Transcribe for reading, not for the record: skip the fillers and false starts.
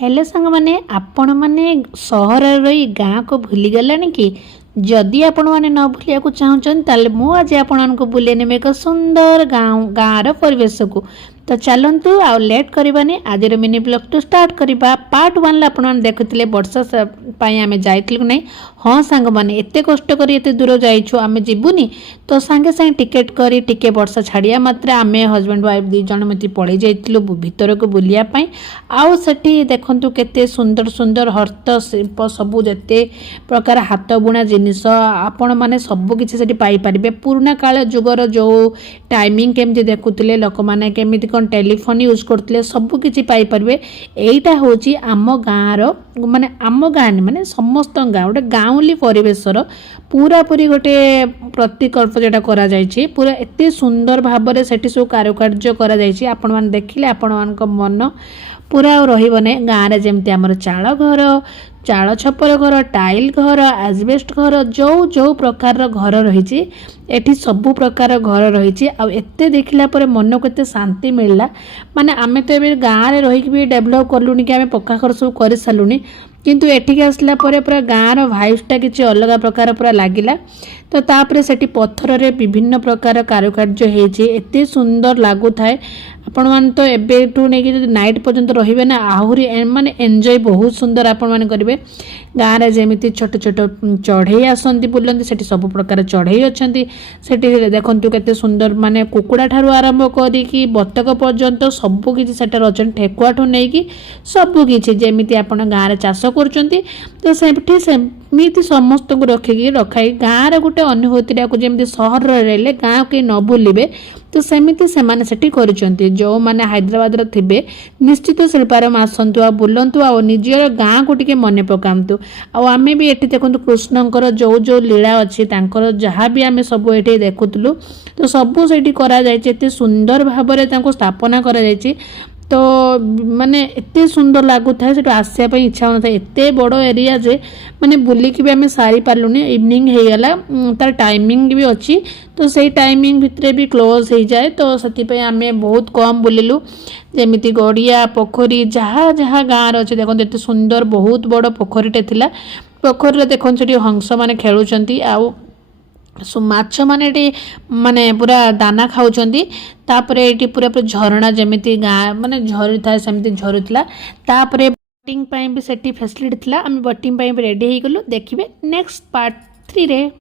Hello सांग माने आपण माने सहर रही गाँ को भूली गलानी कि जदि आपण माने न भूलिया को चाहछन ताले मु आज आपण को बुले नेमे एक सुंदर गाँव परिवेश को तो चलतु आ लेट करबानी आज मिनी ब्लॉग टू स्टार्ट करबा। पार्ट 1 ला आपण माने देखुतिले वर्षा पाई आमे जाइतिलु नै। हाँ सांग माने एते कष्ट करी एते दूर जाइछु आमे जिबुनी तो सांगे सांगे टिकेट करी टिके वर्षा छाड़िया मात्रे आमे हस्बैंड वाइफ दी जण मती पळै जाइतिलु भीतर को बुलिया पाई। आउ सेठी देखंतु केते सुंदर सुंदर हस्तशिल्प सबु जते प्रकार हाथ बुणा जिनिस आपण माने सबु किछि सेठी पाई परिबे। पुराना काल जुगर जो टाइमिंग केमती देखुतिले लोक माने केमिति कोन टेलीफोन यूज करथिले सबु किछि पाई परिबे। एइटा होची आम गाँर माने आम गाँ माने समस्त गाँ गोटे गाँवली परिवेशर पूरा पूरी गोटे प्रतिकल्प जेटा करा जायछि पूरा एते सुंदर भाबरे सेठी सब कारुकार्य करा जायछि। आपण माने देखिले आपण मानक मन पूरा रहिबो नै। गाँ रे जेमती हमर चाळ घर चाळ छपर घर टाइल घर एजबेस्ट घर जो जो प्रकार घर रही एठी सबु प्रकार घर रही आते देखला पर मन को एते शांति मिलला। माने आमे तो ए गाँ रे रही भी डेभलप करलुनी कि आमे पक्का घर सब कर सालुनी किंतु एठिक आसला परे पूरा गाँर भाइब्सटा किसी अलग प्रकार पूरा लगिला। तो तापरे सेठी पत्थर रे विभिन्न प्रकार कारुकार्य हेछि एते सुंदर लागु थाए। आपण मान तो एबेठू नै कि नाइट पर्यंत रहिबे ना आहुरी माने एन्जॉय बहुत सुंदर आपण मान करिवे। गाँ रे जेमिति छोट छोट चढ़ई आसंती बुलंती सेठी सब प्रकार चढ़ई अछंती। सेठी देखंतु केते सुंदर माने कुकुड़ा ठारू आरंभ करी कि बतक पर्यंत सबु किछि सेटर अछन ठेकुआठू नै कि सबु किछि जेमिति आपण गाँ रे चाष करचंती। तो सेठी सेमिति समस्त को रखाई गाँ रे गुटे अनुभूति को जेमिति सहर रे गाँ के न बुलिबे तो सेमिति सेमाने सेठी करिसंती। जो माने हैदराबाद रे थिबे निश्चित शिल्पाराम आसंतु आ बुलंतु आ निजर गाँ को टिके मने पकांतु। आ आमे भी एठी देखंतु कृष्णंकर जो जो लीला अछि तांकर जहाँ भी आमे सब एठी देखुतलु तो सबु सेठी करा जायछि एते सुंदर भाबरे तांको स्थापना करा जायछि। तो माने एते सुंदर लागु थाए सेटु आसिया पई इच्छा होन थाए एते बड़ो एरिया जे माने बुली कि भी आमे सारी पारलुनी इवनिंग हे गला तार टाइमिंग भी अछि तो सेही टाइमिंग भितरे भी क्लोज हो जाए। तो सती पे आमे बहुत कम बुलिलु जेमिति गड़िया पोखरी जहाँ जहाँ गाँव अच्छे देखते एते सुंदर बहुत बड़ पोखरीटे थिला। पोखरी देखो सेठी हंस माने खेलुचंती आउ माछ माने माने पूरा दाना खाऊचंती। तापरे एटी पूरा पूरा झरणा जेमिति गाँ माने झरी था सेमिति झरुतला। तापरे बोटिंग पई भी सेठी फैसिलिटी थिला आमे बोटिंग पई भी रेडी हे गलु। देखिबे नेक्स्ट पार्ट 3 रे।